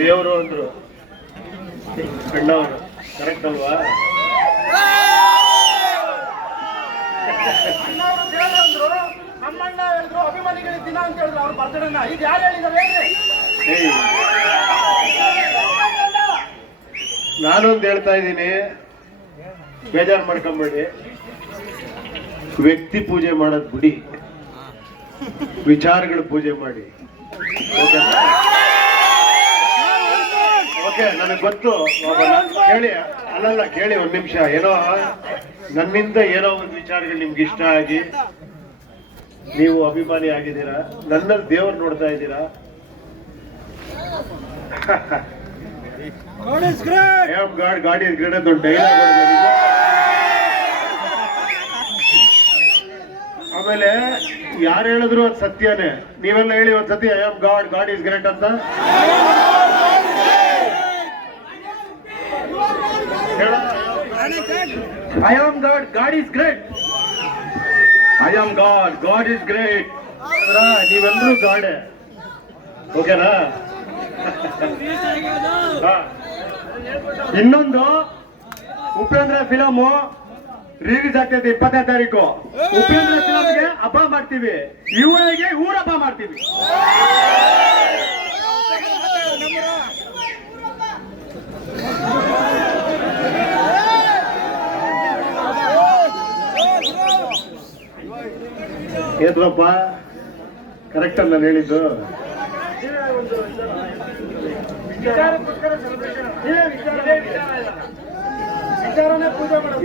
ದೇವರು ಅಂದ್ರು ಕಣ್ಣವರು, ಕರೆಕ್ಟ್ ಅಲ್ವಾ? ಅಭಿಮಾನಿಗಳ ದಿನ ಅಂತ ಹೇಳಿದ್ರು ಅವ್ರ ಬರ್ತಡೇನ. ಈಗ ಯಾರು ಹೇಳಿದ್ದಾರೆ? ನಾನೊಂದು ಹೇಳ್ತಾ ಇದ್ದೀನಿ, ಬೇಜಾರು ಮಾಡ್ಕೊಂಬೇಡಿ. ವ್ಯಕ್ತಿ ಪೂಜೆ ಮಾಡೋದು ಬಿಡಿ, ವಿಚಾರಗಳ ಪೂಜೆ ಮಾಡಿ. ಓಕೆ, ನನಗೆ ಗೊತ್ತು. ಕೇಳಿ, ಅಲ್ಲಲ್ಲ ಕೇಳಿ ಒಂದ್ ನಿಮಿಷ. ಏನೋ ನನ್ನಿಂದ ಏನೋ ಒಂದು ವಿಚಾರಗಳು ನಿಮ್ಗೆ ಇಷ್ಟ ಆಗಿ ನೀವು ಅಭಿಮಾನಿ ಆಗಿದ್ದೀರಾ, ನನ್ನಲ್ಲಿ ದೇವ್ರು ನೋಡ್ತಾ ಇದ್ದೀರಾ. ಗಾಡ್ ಇಸ್ ಗ್ರೇಟ್ ಅಂತ ಡೈಲಾಗ್. ಆಮೇಲೆ ಯಾರು ಹೇಳಿದ್ರು ಅದು ಸತ್ಯನೇ. ನೀವೆಲ್ಲ ಹೇಳಿ ಒಂದ್ ಸತಿ I am God, God is great ಅಂತ. I am God, God is great. I am God, God is great. ನೀವೆಲ್ಲರೂ ಗಾಡೆ, ಓಕೆನಾ? ಇನ್ನೊಂದು ಉಪೇಂದ್ರ ಫಿಲಮು ರಿಲೀಸ್ ಆಗ್ತೈತೆ 20ನೇ ತಾರೀಕು. ಉಪೇಂದ್ರ ಫಿಲಮ್ಗೆ ಹಬ್ಬ ಮಾಡ್ತೀವಿ, ಯುವಗೆ ಊರ ಹಬ್ಬ ಮಾಡ್ತೀವಿ. ಏನ್ರಪ್ಪ, ಕರೆಕ್ಟ್ ಅಲ್ಲ ನಾನು ಹೇಳಿದ್ದು?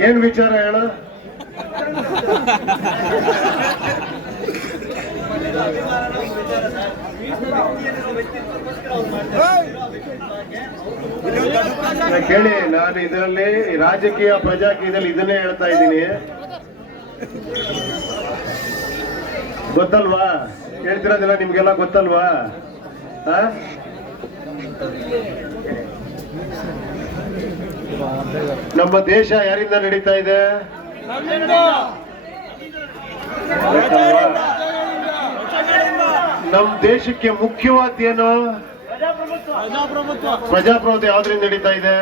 ಏನ್ ವಿಚಾರ ಹೇಳು? ಕೇಳಿ, ನಾನು ಇದರಲ್ಲಿ ರಾಜಕೀಯ ಪ್ರಜಾಕೀಯದಲ್ಲಿ ಇದನ್ನೇ ಹೇಳ್ತಾ ಇದ್ದೀನಿ, ಗೊತ್ತಲ್ವಾ? ಹೇಳ್ತಿರೋದಿಲ್ಲ ನಿಮ್ಗೆಲ್ಲ ಗೊತ್ತಲ್ವಾ? ನಮ್ಮ ದೇಶ ಯಾರಿಂದ ನಡೀತಾ ಇದೆ? ನಮ್ಮ ದೇಶಕ್ಕೆ ಮುಖ್ಯವಾದ್ದೇನು? ಪ್ರಜಾಪ್ರಭುತ್ವ. ಯಾವ್ದ್ರಿಂದ ನಡೀತಾ ಇದೆ?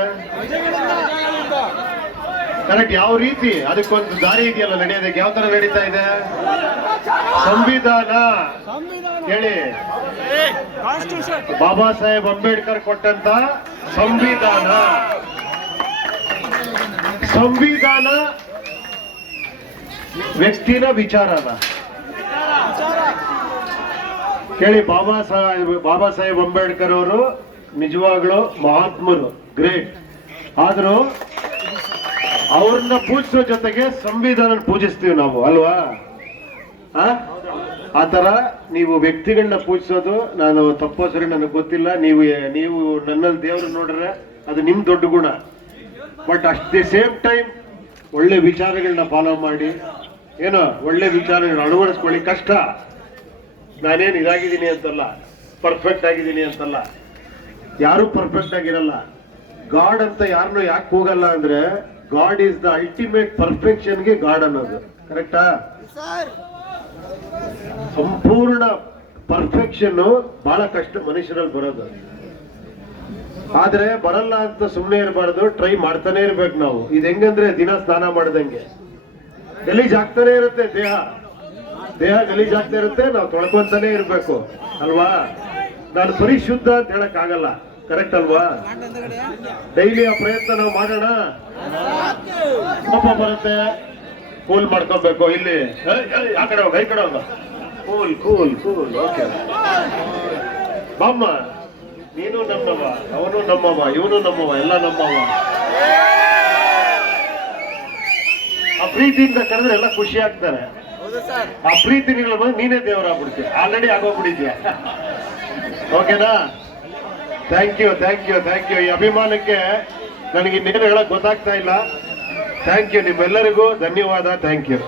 ಕರೆಕ್ಟ್. ಯಾವ ರೀತಿ? ಅದಕ್ಕೊಂದು ದಾರಿ ಇದೆಯಲ್ಲ ನಡೆಯೋದಕ್ಕೆ. ಯಾವ ತರ ನಡೀತಾ ಇದೆ? ಸಂವಿಧಾನ. ಹೇಳಿ, ಬಾಬಾ ಸಾಹೇಬ್ ಅಂಬೇಡ್ಕರ್ ಕೊಟ್ಟಂತ ಸಂವಿಧಾನ. ಸಂವಿಧಾನ ವ್ಯಕ್ತಿನ ವಿಚಾರನ. ಕೇಳಿ, ಬಾಬಾ ಸಾಹೇಬ್ ಅಂಬೇಡ್ಕರ್ ಅವರು ನಿಜವಾಗ್ಲೂ ಮಹಾತ್ಮರು, ಗ್ರೇಟ್. ಆದ್ರೂ ಅವ್ರನ್ನ ಪೂಜಿಸೋ ಜೊತೆಗೆ ಸಂವಿಧಾನ ಪೂಜಿಸ್ತೀವಿ ನಾವು, ಅಲ್ವಾ? ಆ ತರ ನೀವು ವ್ಯಕ್ತಿಗಳನ್ನ ಪೂಜಿಸೋದು ನಾನು ತಪ್ಪೋ ಸರಿ ನನಗೆ ಗೊತ್ತಿಲ್ಲ. ನೀವು ನನ್ನಲ್ಲಿ ದೇವರು ನೋಡ್ರೆ ಅದು ನಿಮ್ ದೊಡ್ಡ ಗುಣ. But at the same time ಒಳ್ಳೆ ವಿಚಾರಗಳನ್ನ ಫಾಲೋ ಮಾಡಿ, ಏನೋ ಒಳ್ಳೆ ವಿಚಾರಗಳನ್ನ ಅಳವಡಿಸ್ಕೊಳ್ಳಿ. ಕಷ್ಟ. ನಾನೇನು ಇದಾಗಿದ್ದೀನಿ ಅಂತಲ್ಲ, ಪರ್ಫೆಕ್ಟ್ ಆಗಿದ್ದೀನಿ ಅಂತಲ್ಲ. ಯಾರು ಪರ್ಫೆಕ್ಟ್ ಆಗಿರಲ್ಲ. ಗಾಡ್ ಅಂತ ಯಾರನ್ನೂ ಯಾಕೆ ಹೋಗಲ್ಲ ಅಂದ್ರೆ, ಗಾಡ್ ಈಸ್ ದ ಅಲ್ಟಿಮೇಟ್ ಪರ್ಫೆಕ್ಷನ್ಗೆ ಗಾಡ್ ಅನ್ನೋದು. ಕರೆಕ್ಟಾ? ಸಂಪೂರ್ಣ ಪರ್ಫೆಕ್ಷನ್ ಬಹಳ ಕಷ್ಟ ಮನುಷ್ಯರಲ್ಲಿ ಬರೋದು. ಆದ್ರೆ ಬರಲ್ಲ ಅಂತ ಸುಮ್ಮನೆ ಇರಬಾರ್ದು, ಟ್ರೈ ಮಾಡ್ತಾನೆ ಇರ್ಬೇಕು ನಾವು. ಇದು ಹೆಂಗಂದ್ರೆ ದಿನ ಸ್ನಾನ ಮಾಡ್ದಂಗೆ ಗಲೀಜ್ ಆಗ್ತಾನೆ ಇರುತ್ತೆ. ದೇಹ ಗಲೀಜ್ ಆಗ್ತಾ ಇರುತ್ತೆ, ನಾವು ತೊಳ್ಕೊಂತಾನೆ ಇರ್ಬೇಕು, ಅಲ್ವಾ? ನಾನು ಪರಿಶುದ್ಧ ಅಂತ ಹೇಳಕ್ ಆಗಲ್ಲ. ಕರೆಕ್ಟ್ ಅಲ್ವಾ? ಡೈಲಿ ಆ ಪ್ರಯತ್ನ ನಾವು ಮಾಡೋಣ. ಕೋಪ ಬರುತ್ತೆ, ಕೂಲ್ ಮಾಡ್ಕೋಬೇಕು. ಇಲ್ಲಿ ಆ ಕಡೆ ಹೋಗ, ಈ ಕಡೆ ಹೋಗ. Cool cool cool. ಓಕೆ ಬಾಮ್ಮ, ನೀನು ನಮ್ಮವ, ಅವನು ನಮ್ಮವ, ಇವನು ನಮ್ಮವ, ಎಲ್ಲ ನಮ್ಮವ. ಆ ಪ್ರೀತಿಯಿಂದ ಕರೆದ್ರೆ ಎಲ್ಲ ಖುಷಿ ಆಗ್ತಾರೆ. ಆ ಪ್ರೀತಿ ನೀನೇ ದೇವರಾಗ್ಬಿಡ್ತೀಯ, ಆಲ್ರೆಡಿ ಆಗೋಗ್ಬಿಟ್ಟಿದ್ಯಾ. ಓಕೆನಾ? Thank you, thank you, thank you. ಈ ಅಭಿಮಾನಕ್ಕೆ ನನಗೆ ಇನ್ನೇನು ಹೇಳಕ್ ಗೊತ್ತಾಗ್ತಾ ಇಲ್ಲ. Thank you. ನಿಮ್ಮೆಲ್ಲರಿಗೂ ಧನ್ಯವಾದ. Thank you.